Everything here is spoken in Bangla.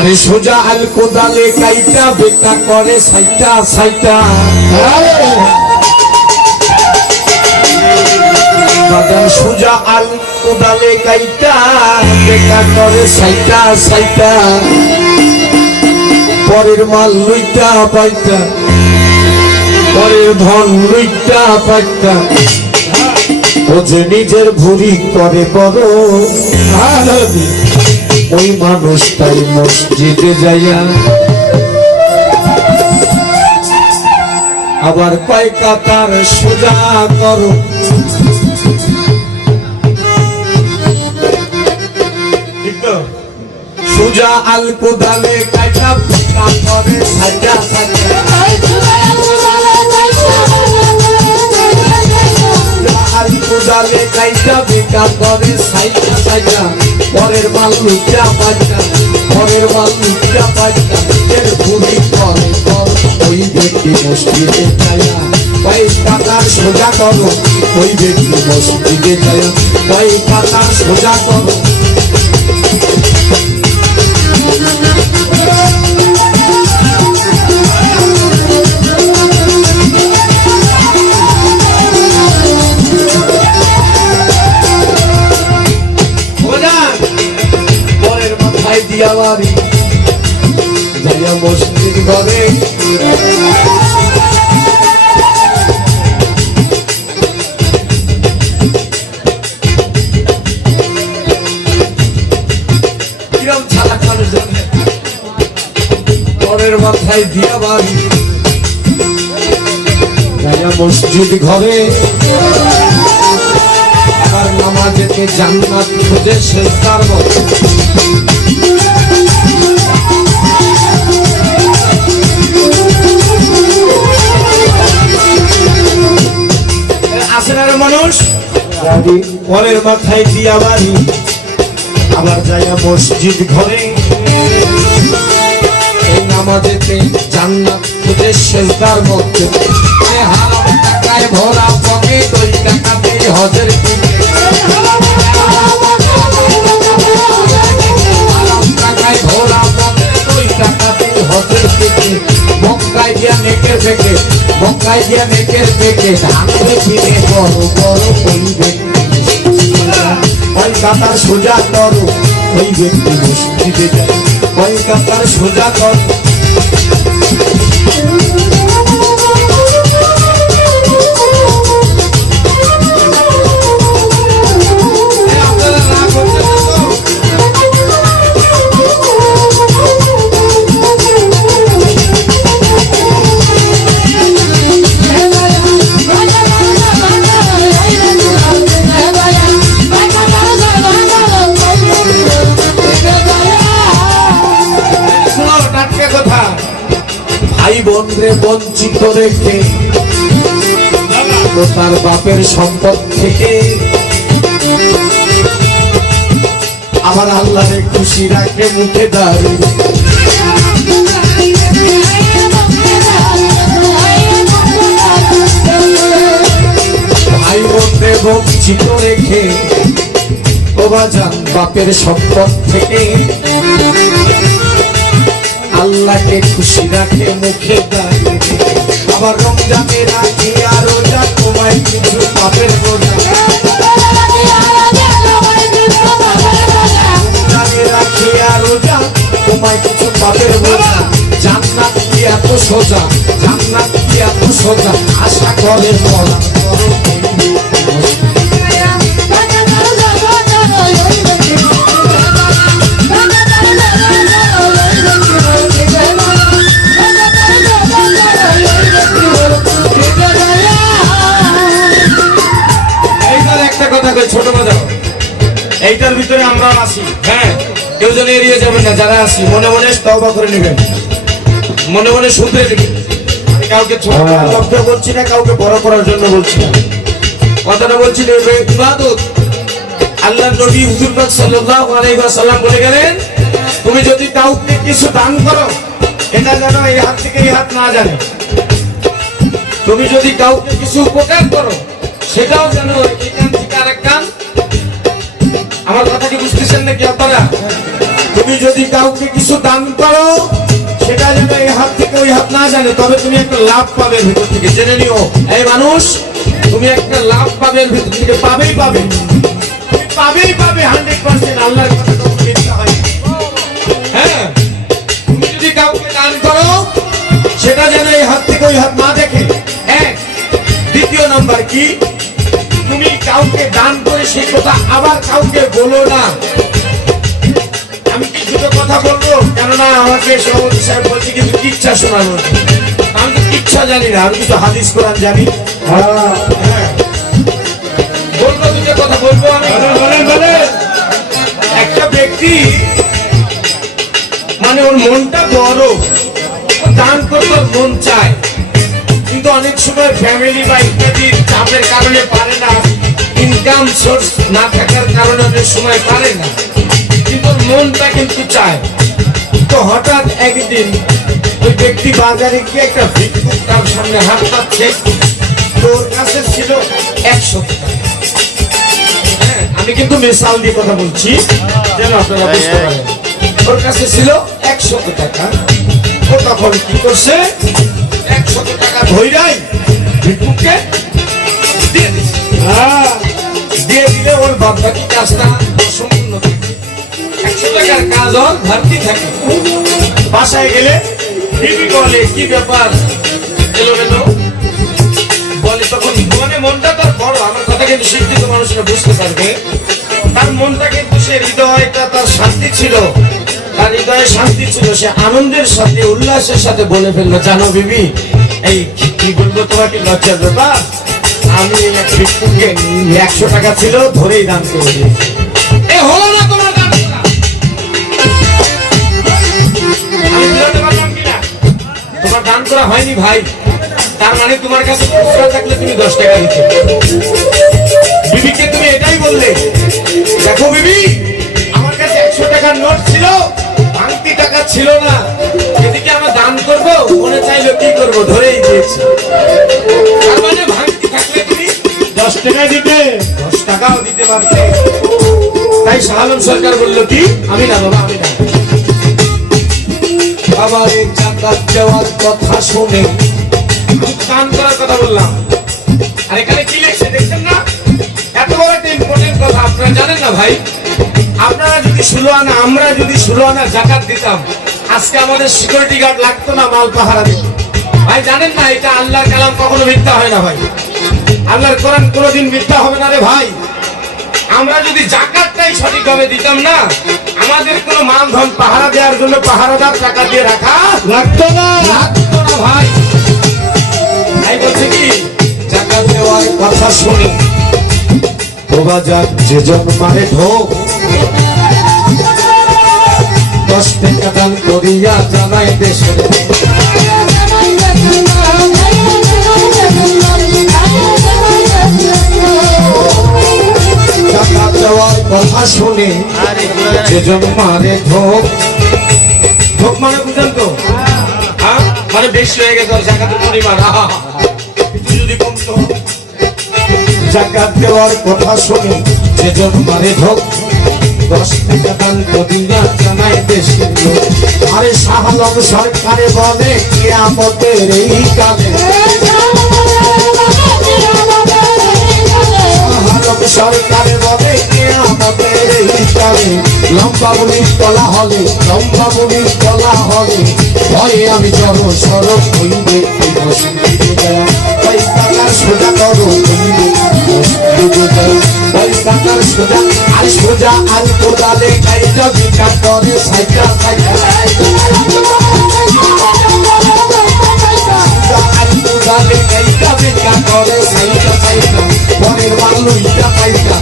আরে সোজা আল কোদালে কাইটা বেটা করে সাইটা সাইটা বাজান সোজা আল কোদালে কাইটা বেটা করে সাইটা সাইটা পরের মাল লুইটা পাইটা পরের ধন লুইটা পাইটা ও যে নিজের ভুরি করে বড় ওই মানুষটাই মসজিদে যাইয়া আবার কয় কাতার সোজা করো সোজা আল কোদালে কাইটা পিতা করে সাজা সাজা আল কোদালে কাইটা বেকা করে সাইজা সাইজা পরের মাল লুচা পাজা পরের মাল লুচা পাজা নিজের ভুরি করে কর ওই ব্যক্তি মসজিদে যায়া কয় কাতার সোজা করো ওই ব্যক্তি মসজিদে যায়া কয় কাতার সোজা করো যাইয়া মসজিদ ঘরে কিরম ছালা খানোর জন্য পরের মাথায় দিয়া বাড়ি যাইয়া মসজিদ ঘরে আবার নামাজেতে জান্নাত খুঁজে সেজদার মতো মানুষ পরের মাথায় দিয়া বাড়ি আবার যাইয়া মসজিদ ঘরে এই নামাজেতে জান্নাত খুঁজে সেজদার মধ্যে হারাম টাকায় ভরা পকে 2 টাকাতে হজের হারাম টাকায় ভরা পকে 2 টাকাতে হজের পেটে মক্কায় দিয়া নেকের পেটে মক্কায় দিয়া নেকের পেটে ধানরে ফিরে বড় বড় কইবে ওই কাতার সোজা করো ওই ব্যক্তি মসজিদে যায় ওই কাতার সোজা কর ভাই বোন রে বঞ্চিত রেখে তার বাপের সম্পদ থেকে আবার আল্লাহরে খুশি রাখে মুখে দাঁড়িয়ে ভাই বোন রে বঞ্চিত রেখে বাজান বাপের সম্পদ থেকে আল্লাহকে খুশি রাখে মুখে দাঁড়িয়ে আবার রমজানে রাখি আর রোজা তোমায় কিছু পাপের বোঝা রমজানে রাখি আর রোজা তোমায় কিছু পাপের বোঝা জান্নাত কি এত সোজা জান্নাত কি এত সোজা আশা করে মরা ছোট বাজাও এইটার ভিতরে আমরা আসি হ্যাঁ কেউ যেন এড়িয়ে যাবেন না যারা আসি মনে মনে তওবা করে নেবেন মনে মনে শুনতে নেবেন কাউকে ছোট লক্ষ্য বলছি না কাউকে বড় করার জন্য বলছি না কথাটা বলছি ইবাদত আল্লাহর নবী হুজুর পাক সাল্লাল্লাহু আলাইহি ওয়াসাল্লাম বলে গেলেন তুমি যদি কাউকে কিছু দান করো এটা যেন এই হাত থেকে এই হাত না জানে তুমি যদি কাউকে কিছু উপকার করো সেটাও যেন এই কান থেকে আরেক কান আমার কথা কি বুঝতেছেন নাকি আপনারা তুমি যদি কাউকে কিছু দান করো, সেটা যেন এই হাত থেকে ওই হাত না জানে, তবে তুমি একটা লাভ পাবে ভিতর থেকে। জেনে নিও এই মানুষ, তুমি একটা লাভ পাবে ভিতর থেকে, পাবেই পাবে, তুমি পাবেই পাবে 100%। আল্লাহর কথা কখনো মিথ্যা হয় না। হ্যাঁ, তুমি যদি কাউকে দান করো, সেটা যেন এই হাত থেকে ওই হাত না দেখে। এক, দ্বিতীয় নাম্বার কি, তুমি কাউকে দান করে সেই কথা আবার কাউকে বলো না। আমি কি দুটো কথা বলবো, কেননা আমাকে সভাপতি সাহেব বলছে কিন্তু কিচ্ছা শোনানো, আমি তো কিচ্ছা জানি না, আমি কিছু হাদিস কোরআন জানি। হ্যাঁ, বলবো দুটো কথা বলবো আমি। একটা ব্যক্তি মানে ওর মনটা বড়, দান করতে ওর মন চায়, কিন্তু অনেক সময় ফ্যামিলি বা ইত্যাদির চাপের কারণে পারে না, ইনকাম সোর্স না থাকার কারণে অনেক সময় পারে না, কিন্তু ওর মনটা কিন্তু চায়। তো হঠাৎ একদিন ওই ব্যক্তি বাজারে গিয়ে একটা ভিক্ষুক তার সামনে হাত পাচ্ছে, তোর কাছে ছিল 100 টাকা। হ্যাঁ, আমি কিন্তু মিসাল দিয়ে কথা বলছি যেন আপনারা বুঝতে পারেন। ওর কাছে ছিল 100 টাকা। ও তখন কি করছে, 100 টাকা ধইরাই ভিক্ষুককে দিয়ে দিছে। দিয়ে দিলে ওর বাদবাকি কাজটা সম্পূর্ণ থাকে। 100 টাকার কাজ ওর ঘাটতি থাকে। বাসায় গেলে বিবি বলে কি ব্যাপার এলোমেলো বলে, তখন মনে মনটা তার বড়, আমার কথা কিন্তু শিক্ষিত মানুষরা বুঝতে পারবে। তার মনটা কিন্তু সে হৃদয়টা তার শান্তি ছিল, তার হৃদয়ে শান্তি ছিল, সে আনন্দের সাথে উল্লাসের সাথে বলে ফেললো, জানো বিবি, এই কি বলবো তোমাকে লজ্জার ব্যাপার, আমি এক ভিক্ষুককে 100 টাকা ছিল ধরেই দান করে দিয়েছি। এ হলো না তোমার দান করা। আমি বুঝাতে পারলাম কিনা? তোমার দান করা হয়নি ভাই, তার মানে তোমার কাছে খুচরা থাকলে তুমি 10 টাকা দিতে। বিবিকে তুমি এটাই বললে, দেখো বিবি, আমার কাছে 100 টাকার নোট ছিল, ভাঙতি টাকা ছিল না, এদিকে আমরা দান করবো, মনে চাইলো কি করবো, ধরেই দিয়েছি। তার মানে ভাঙতি থাকলে তুমি 10 টাকা দিতে, 10 টাকাও দিতে পারতে। তাই শাহ আলম সরকার বললো কি, আমি না বাবা, আমি না। আবার এই জাকাত দেওয়ার কথা শুনে দান করার কথা বললাম, আর এখানে কি লিখছে দেখছেন না? এত বড় একটা ইম্পর্টেন্ট কথা আপনারা জানেন না ভাই? আপনারা যদি 16 আনা, আমরা যদি 16 আনা জাকাত দিতাম, আজকে আমাদের সিকিউরিটি গার্ড লাগতো না মাল পাহারা দিত। ভাই জানেন না, এটা আল্লাহর কালাম কখনো মিথ্যা হয় না ভাই, আল্লাহর কোরআন কোনোদিন মিথ্যা হবে না রে ভাই। আমরা যদি জাকাতটাই সঠিকভাবে দিতাম না, আমাদের কোনো মাল ধন পাহারা দেওয়ার জন্য পাহারাদার টাকা দিয়ে রাখা লাগতো না ভাই। তাই বলছে কি, জাকাত দেওয়ার কথা শুনে তোবা যাক যে জন মারে ঢোক, 10 টাকা দান করিয়া জানাই দেশের। জাকাত দেওয়ার কথা শুনে যে জন মারে ঢোক, ঢোক মানে বুঝেন তো, মানে বেশি হয়ে গেছে জাকাতের পরিমাণ, যদি কমতো। জাকাত দেওয়ার কথা শুনে যে জন মারে ঢোক, 10 টাকা দান করিয়া জানাই দেশের লোক। আরে শাহ আলম সরকারে বলে কিয়ামতের এই কালে, সরকারে বলে কিয়ামতের এই কালে, লম্বা বুনির তলা হলে, লম্বা বুনির তলা হলে, ভয়ে আমি জড় সড়ক হইবে সোজা করো হইবে সোজা আর সোজা আর কোদালে গাই যদি কাটরে সাইকা সাইকা আর কোদালে গাই যদি কাটরে সাইকা সাইকা পরের বাংলো ইটা পাইকা